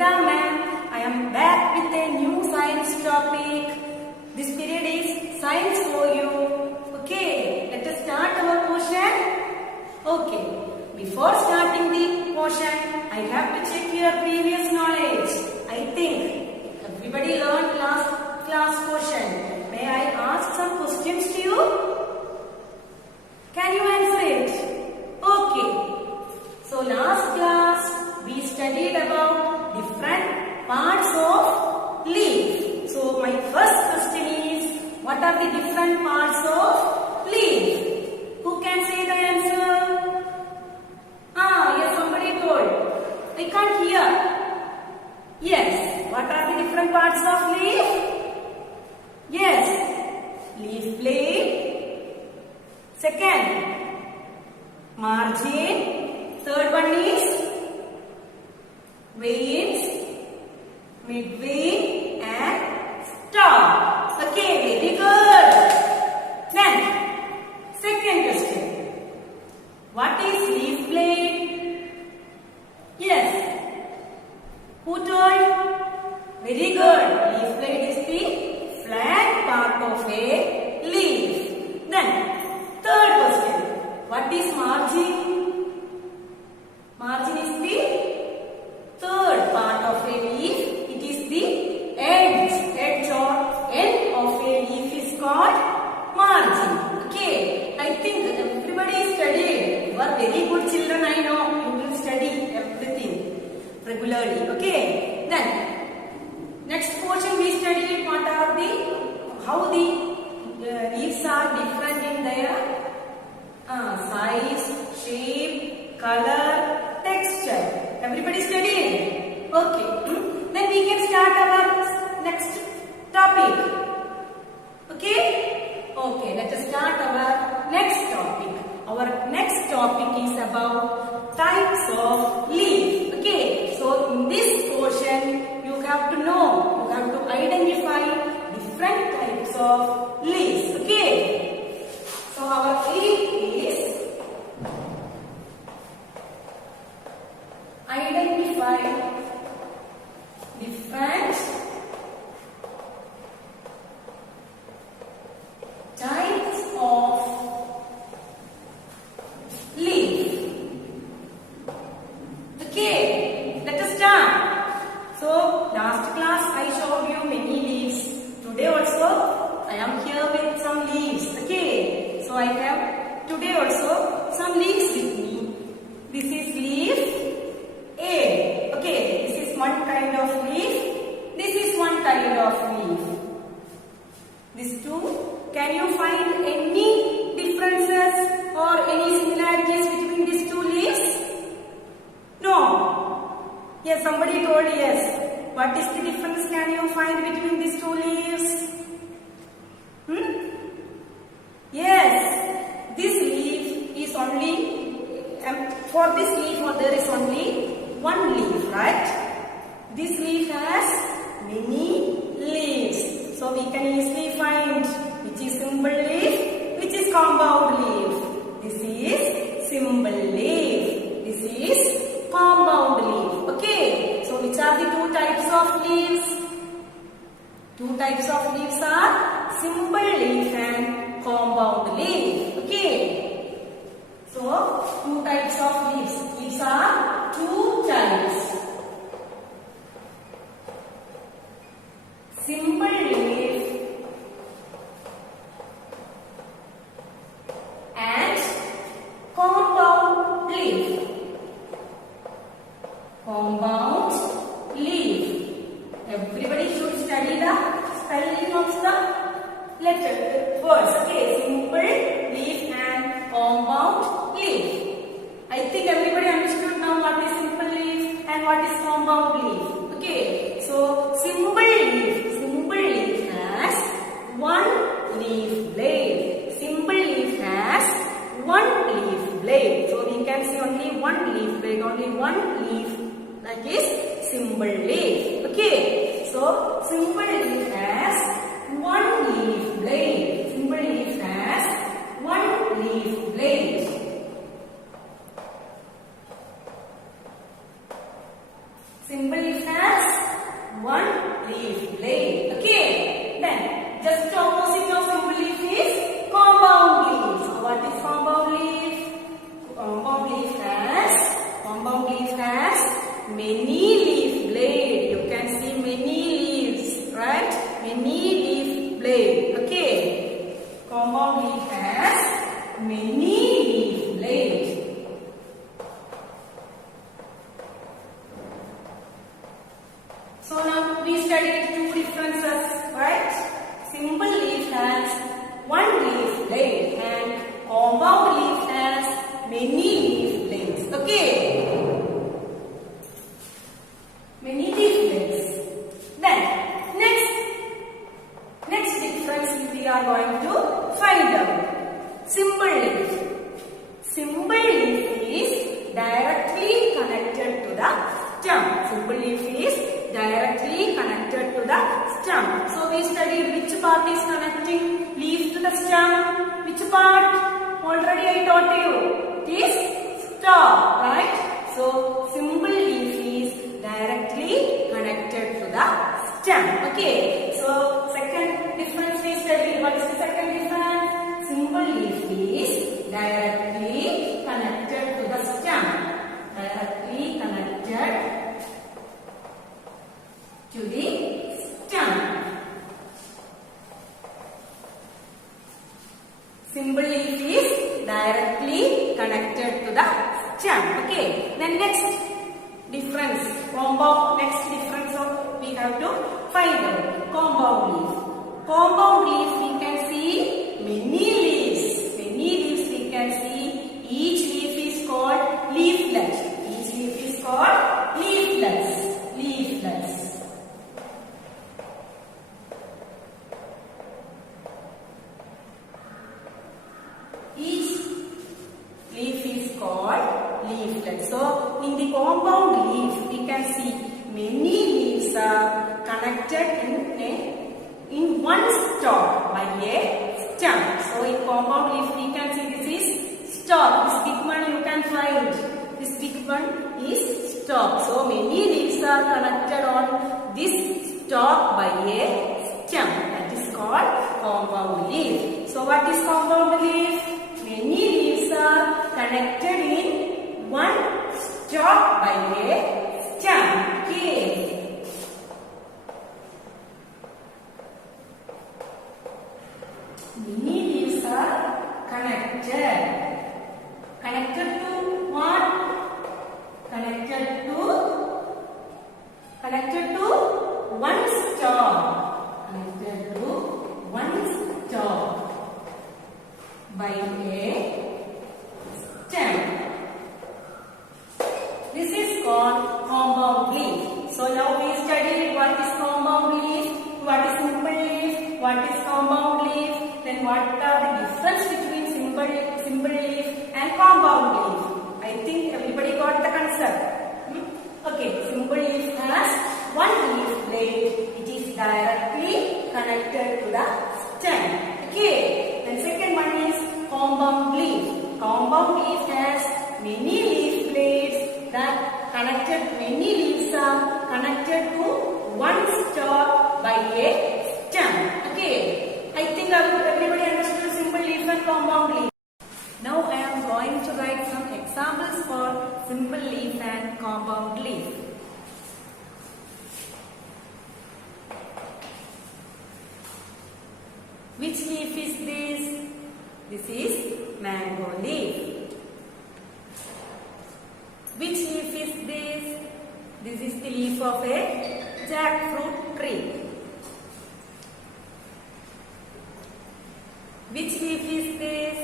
Sangeeta ma'am. I am back with a new science topic. This period is science for you. Okay, let us start our portion. Okay, before starting the portion, I have to check your previous knowledge. I think everybody learned last class portion. May I ask some questions to you? Can you answer it? Okay. So last class we studied about different parts of leaf. So my first question is, what are the different parts of leaf? Who can say the answer? Yes, somebody told. I can't hear. Yes, what are the different parts of leaf? Yes, leaf blade. Second, margin. Third one is veins, midvein and stalk. Okay, very good. Then, second question. What is leaf blade? Yes. Who told? Very good. Leaf blade is the flat part of a leaf. Then, third question. What is margin? Margin is the third part of a leaf. It is the edge or end of a leaf is called margin. Okay, I think everybody studied. You are very good children, I know. You will study everything regularly. Okay, then next portion we studied what are how the leaves are different in their size, shape, color, texture. Everybody studied? Okay. Then we can start our next topic. Okay? Okay, let us start our next topic. Our next topic is about types of leaf. Okay? So in this portion, you have to know, you have to identify different types of leaves. Okay? So our aim is identify different types of leaf. Okay, let us start. So last class I showed you many leaves. Today also I am here with some leaves. Okay, so I have today also some leaves with me. This is leaf A. Okay, this is one kind of leaf. This is one kind of leaf. These two. Can you find any differences or any similarities between these two leaves? No. Yes, somebody told yes. What is the difference can you find between these two leaves? Yes. This leaf is only, for this leaf there is only one leaf, right? This leaf has many leaves. So we can easily find which is simple leaf, which is compound leaf. This is simple leaf. This is compound leaf. Okay. So which are the two types of leaves? Two types of leaves are simple leaf and compound leaf. Okay. So two types of leaves. Leaves are two types. Simple leaf and compound leaf. Compound leaf. Everybody should study the spelling of the words. Okay, simple leaf and compound leaf. I think everybody understood now what is simple leaf and what is compound leaf. Okay, so simple leaf has one leaf blade. Simple leaf has one leaf blade. So we can see only one leaf blade, only one leaf, that is simple leaf. Okay, so simple leaf has one leaf blade. Simple leaf has one leaf blade. Simple leaf has many leaflets. So now we studied two differences, right? Simple leaf has one leaflet and compound leaf has many leaflets. Okay? Many leaflets. Then next difference we are going to find out. Simple leaf. Simple leaf is directly connected to the stem. Simple leaf is directly connected to the stem. So we studied which part is connecting leaf to the stem. Which part? Already I taught you. It is stalk, right? So simple leaf is directly connected to the stem. Okay. So second difference we studied. What is the second difference? Simple leaf is directly connected to the stem. Directly connected to the stem. Simple leaf is directly connected to the stem. Okay. Then next difference, next difference of we have to find out. Compound leaf. Compound leaf we can see many leaves. Many leaves we can see. Each leaf is called leaflet. Each leaf is called leaflets. Leaflets. Each leaf is called leaflet. So in the compound leaf we can see many leaves are connected in one stalk by a stem. So in compound leaf we can see this is stalk. This big one you can find. This big one is stalk. So many leaves are connected on this stalk by a stem. That is called compound leaf. So what is compound leaf? Many leaves are connected in one stalk by a stem. Okay. Many leaves are connected. Connected to what? Connected to one stalk. Connected to one stalk by a stem. This is called compound leaf. So now we studied what is compound leaf, what is simple leaf, what is compound leaf, then what are the difference between simple leaf and compound leaf. I think everybody got the concept. Okay, simple leaf has one leaflet. It is directly connected to the stem. Okay, then second one is compound leaf. Compound leaf has many leaflets that many leaves are connected to one stalk by a stem. Okay, I think everybody understood simple leaf and compound leaf. Now I am going to write some examples for simple leaf and compound leaf. Which leaf is this? This is mango leaf. Which leaf is this? This is the leaf of a jackfruit tree. Which leaf is this?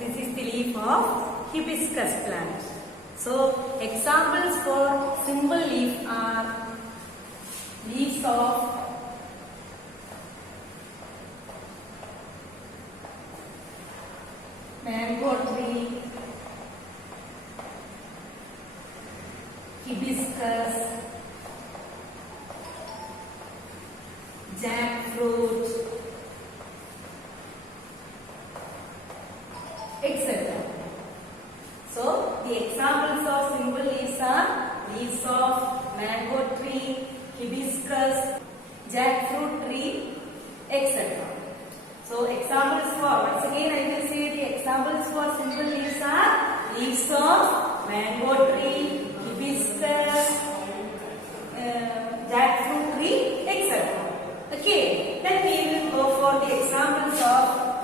This is the leaf of hibiscus plant. So examples for simple leaf are leaves of mango tree, hibiscus, jackfruit, etc. So the examples of simple leaves are leaves of mango tree, hibiscus, jackfruit tree, etc. So examples for, once again I will say the examples for simple leaves are leaves of mango tree, hibiscus, jackfruit tree, etc. Okay, then we will go for the examples of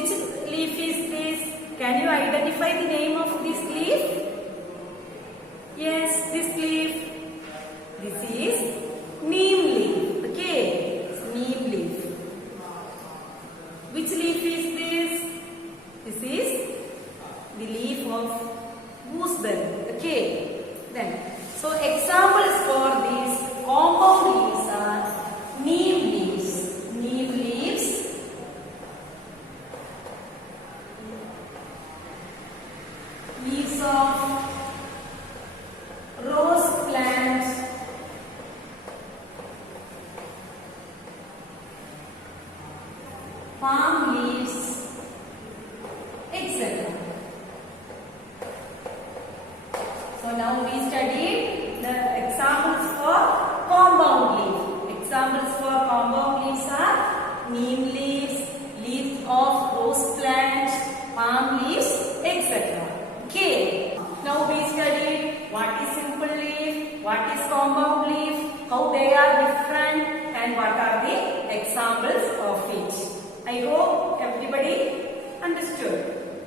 which leaf is this? Can you identify the name of this leaf? Yes, this leaf. This is neem leaf. Okay, it's neem leaf. Which leaf is this? This is the leaf of gooseberry. Okay, then so examples for these compound leaves are neem leaves. Neem leaves. Leaves of rose plant. Palm leaves, etc. So now we studied the examples for compound leaf. Examples for compound leaves are neem leaves, leaves of rose plant, palm leaves, etc. Okay. Now we studied what is simple leaf, what is compound leaf, how they are different, and what are the examples of it. I hope everybody understood.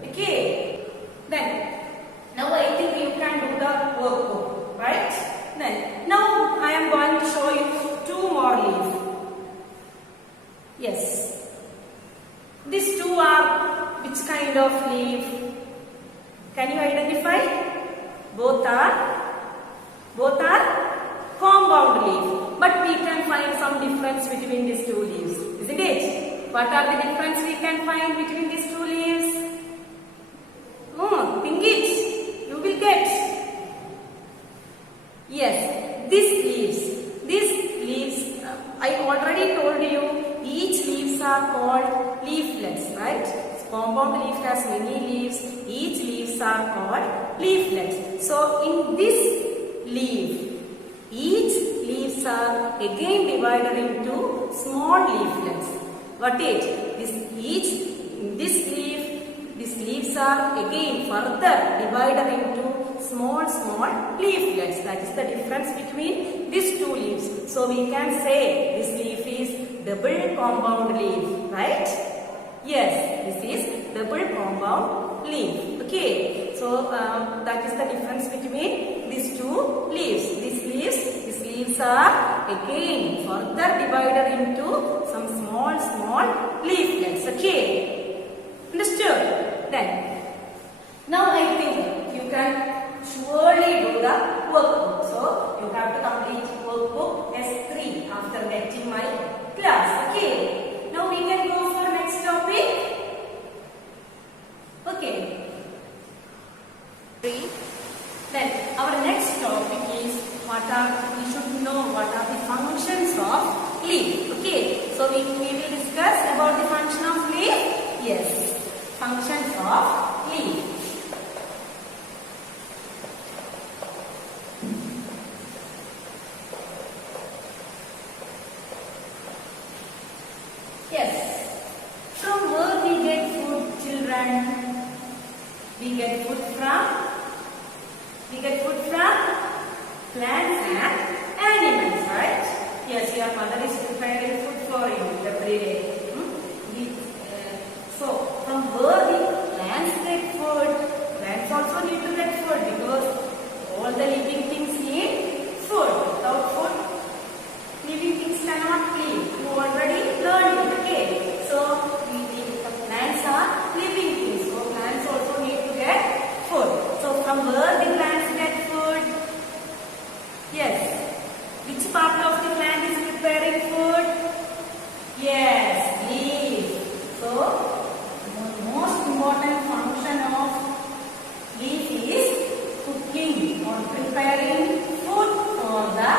Okay. Then, now I think you can do the workbook, right? Then, now I am going to show you two more leaves. Yes. These two are which kind of leaf? Can you identify? Both are compound leaf. But we can find some difference between these two leaves, isn't it? What are the difference we can find between these two leaves? Oh, think it. You will get. Yes, these leaves, I already told you, each leaves are called leaflets, right? Compound leaf has many leaves. Each leaves are called leaflets. So in this leaf, each leaves are again divided into small leaflets. Got it? These leaves are again further divided into small leaflets. That is the difference between these two leaves. So we can say this leaf is double compound leaf, right? Yes, this is double compound leaf. Okay, so that is the difference between these two leaves. These leaves are again further divided into some small leaflets. Okay, understood? Then, now I think you can surely do the workbook. So you have to complete workbook S3 after getting my class. Okay. Now we can go for next topic. Okay. Then our next topic is we should know what are the functions of leaf. Okay. So we will discuss about the function of leaf. Yes. Functions of leaf. Yes. From where we get food, children? We get food from plants and animals, right? Yes, your mother is preparing food for you every day. So, from where the plants get food, plants also need to get food because all the living things need food. Without food, living things cannot live. You already learned it, okay? So, the plants are living things. So, plants also need to get food. So, from where the plants get food? Yes. Which part of the plant is preparing food? Yes, leaf. So, the most important function of leaf is cooking or preparing food for the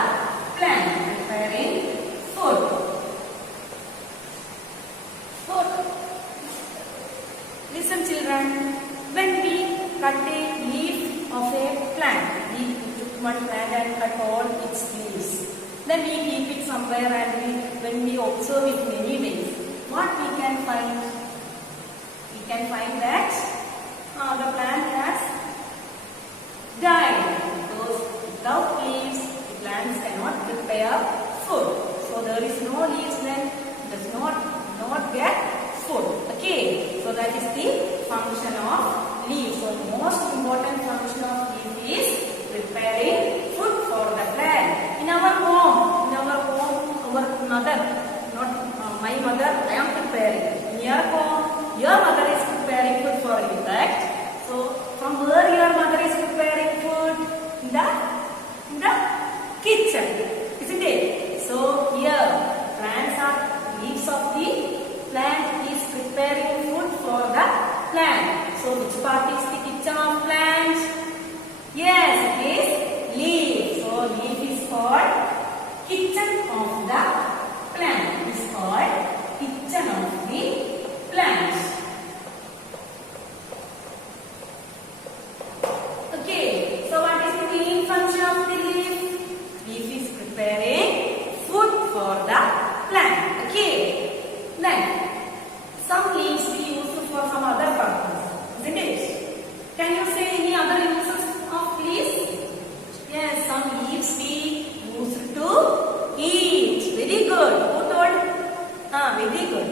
plant. Preparing food. Listen, children. When we cut a leaf of a plant, we took one plant and cut all its leaves. Then we keep it somewhere and when we observe it many days, what we can find? We can find that the plant has died because without leaves, the plants cannot prepare food. So there is no leaves, then it does not get food. Okay. So that is the function of leaf. So the most important function of leaf is preparing food for the plant. In our home, our mother, not my mother, I am preparing. In your home, your mother is preparing food for you, right? So from where your mother is preparing food? In the kitchen, isn't it? So here, plants are leaves of the plant is preparing food for the plant. So which part is the kitchen of plant? Yes, it is leaf. So leaf is called kitchen of the plant. It is called kitchen of the plant. Okay. So what is the main function of the leaf? Leaf is preparing food for the plant. Okay. Then some leaves we use for some other purpose, isn't it? Can you say any other uses of leaves? Yes, some leaves we use to eat. Very good. Who told? Very good.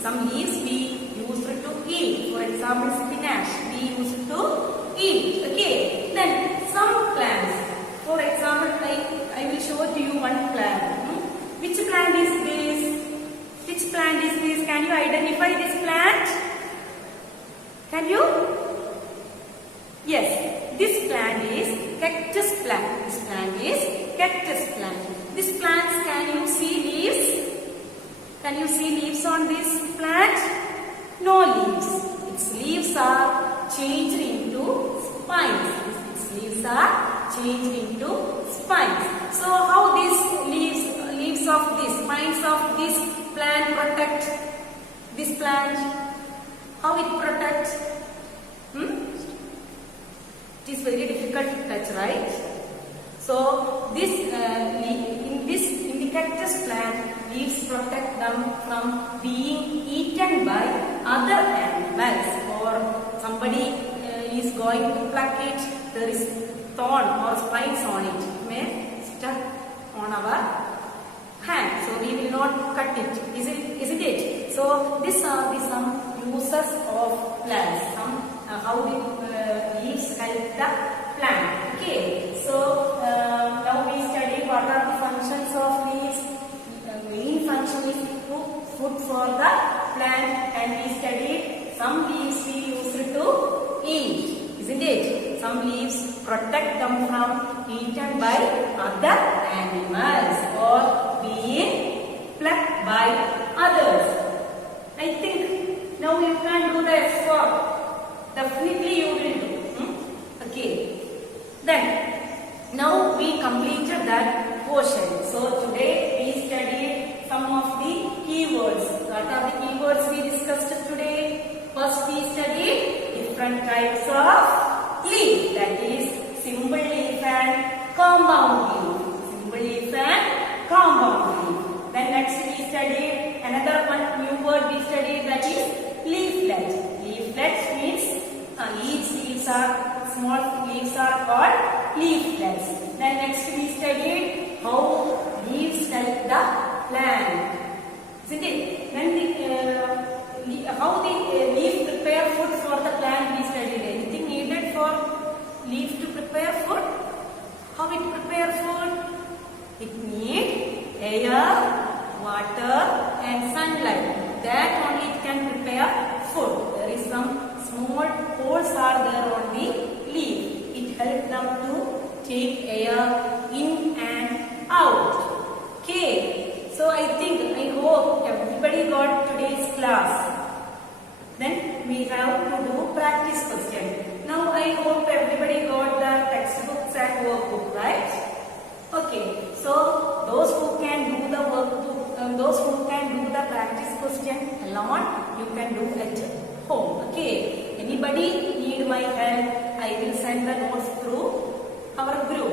Some leaves we use to eat. For example, spinach we use to eat. Okay. Then some plants. For example, I will show to you one plant. Which plant is this? Which plant is this? Can you identify this plant? Can you? Yes. This plant is cactus plant. This plant is cactus plant. This plant, can you see leaves? Can you see leaves on this plant? No leaves. Its leaves are changed into spines. Its leaves are changed into spines. So how these leaves of this, spines of this plant protect this plant? How it protects? It is very difficult to touch, right? So this in the cactus plant, leaves protect them from being eaten by other animals, or somebody is going to pluck it. There is thorn or spines on it. It may stuck on our hand, so we will not cut it. Isn't it? So these are some uses of plants. How the leaves help the plant. Okay. So now we study what are the functions of leaves. Main function is to cook food for the plant, and we studied some leaves we use to eat. Isn't it? Some leaves protect them from eaten by other animals or being plucked by others. I think now you can do the effort. Definitely you will do. Okay. Then now we completed that portion. So today we studied some of the keywords. What are the keywords we discussed today? First we studied different types of leaf. That is simple leaf and compound leaf. Simple leaf and compound leaf. Then next we studied another one new word we studied, that is leaflet. Leaflet means each leaves are small leaves are called leaflets. Then next we studied how leaves help the plant. Isn't it? Then how the leaf prepare food for the plant we studied. Anything needed for leaf to prepare food? How it prepare food? It need air, water and sunlight. That only it can prepare food. There is some small holes are there on the leaf. It helps them to take air in and out. Okay. So I hope everybody got today's class. Then we have to do practice question. Now I hope everybody got the textbooks and workbook, right? Okay. So those who can do the workbook, those who can do the practice question alone, you can do at home. Okay. Anybody need my help? I will send the notes through our group.